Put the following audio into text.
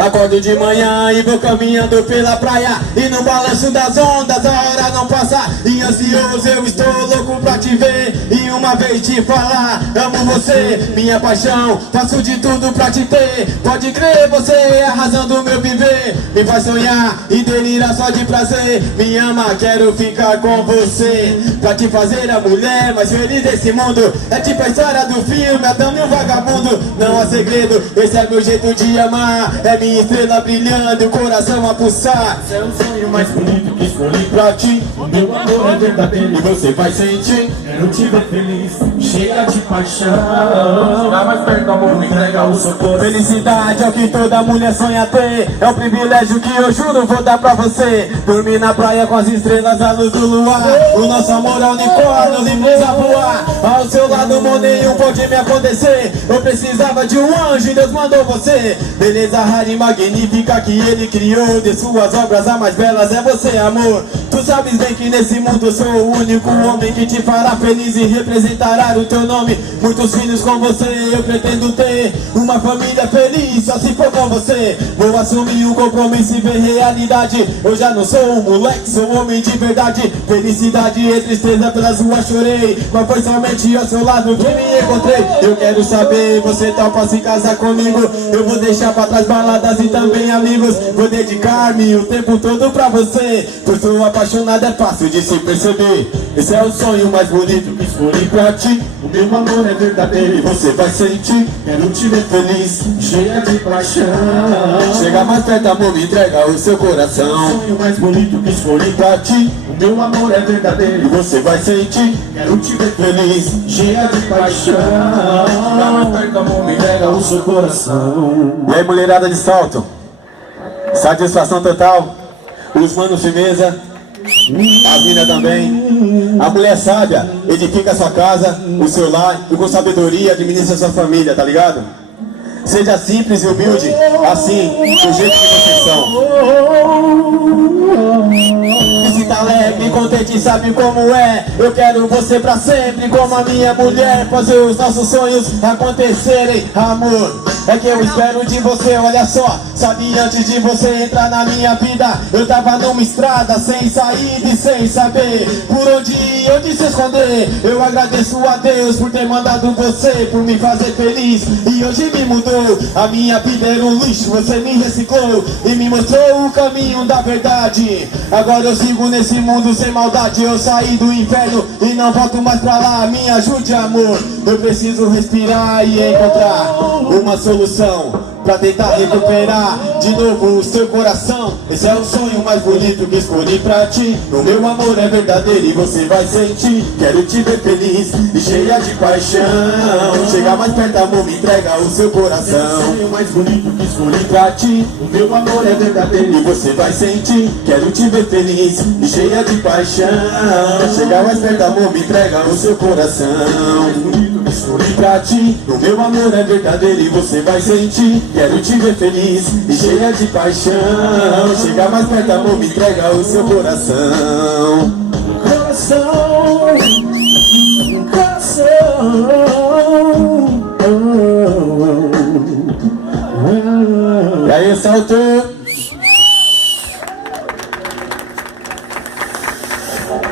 Acordo de manhã e vou caminhando pela praia, e no balanço das ondas a hora não passa. E ansioso eu estou louco pra te ver, e uma vez te falar: amo você, minha paixão, faço de tudo pra te ter. Pode crer, você é a razão do meu viver. Me faz sonhar e delirar só de prazer. Me ama, quero ficar com você, pra te fazer a mulher mais feliz desse mundo. É tipo a história do filme Adão e o Vagabundo. Não há segredo, esse é meu jeito de amar. É minha estrela brilhando, o coração a pulsar. Esse é o sonho mais bonito que escolhi pra ti. O meu amor é verdadeiro E você vai sentir. Quero te ver feliz, cheia de paixão. Dá mais perto, amor, me entrega o seu coração. Felicidade é o que toda mulher sonha ter. É um privilégio que eu juro vou dar pra você. Dormir na praia com as estrelas à luz do luar. O nosso amor é unicórnio, livres a voar. Ao seu lado, amor nenhum pode me acontecer. Eu precisava de um anjo e Deus mandou você. Beleza rara e magnífica que Ele criou. De suas obras a mais belas é você, amor. Tu sabes bem que nesse mundo eu sou o único homem que te fará feliz e representará o teu nome. Muitos filhos com você eu pretendo ter. Uma família feliz só se for com você. Vou assumir um compromisso e ver realidade. Eu já não sou um moleque, sou um homem de verdade. Felicidade e tristeza pelas ruas chorei, mas foi somente ao seu lado que me encontrei. Eu quero saber, você topa se casar comigo? Eu vou deixar pra trás baladas e também amigos. Vou dedicar-me o tempo todo pra você. Pois sou apaixonado, é fácil de se perceber. Esse é o sonho mais bonito que escolhi pra ti. O meu amor é verdadeiro E você vai sentir. quero te ver feliz, cheia de paixão. Chega mais perto, amor, me entrega o seu O coração. sonho mais bonito que escolhi Pra ti, O meu amor é e verdadeiro você vai sentir. quero te ver Feliz. cheia de paixão. Dá mais perto, amor, me entrega o seu coração. E aí, mulherada de salto, satisfação total. Os manos firmeza, a mina também. A mulher sábia edifica a sua casa, o seu lar, e com sabedoria administra a sua família, tá ligado? Seja simples e humilde, assim, do jeito que vocês são. E se tá leve e contente, sabe como é. Eu quero você pra sempre, como a minha mulher. Fazer os nossos sonhos acontecerem, amor. É que eu espero de você, olha só. Sabe, antes de você entrar na minha vida, eu tava numa estrada sem saída e sem saber por onde ir, onde se esconder. Eu agradeço a Deus por ter mandado você, por me fazer feliz, e hoje me mudou. A minha vida era um lixo, você me reciclou e me mostrou o caminho da verdade. Agora eu sigo nesse mundo sem maldade. Eu saí do inferno e não volto mais pra lá. Me ajude, amor, eu preciso respirar e encontrar uma solução pra tentar recuperar de novo o seu coração. Esse é o sonho mais bonito que escolhi pra ti. O meu amor é verdadeiro e você vai sentir. Quero te ver feliz e cheia de paixão. Chega mais perto, amor, me entrega o seu coração. O sonho mais bonito que escolhi Pra ti, O meu amor é verdadeiro e você vai sentir. Quero te ver feliz e cheia de paixão. Chega mais perto, amor, me entrega o seu coração. bonito que escolhi Pra ti, o meu amor é verdadeiro e você vai sentir. Quero te ver feliz e cheia de paixão. Chega mais perto, amor, me entrega o seu coração. E aí, salto!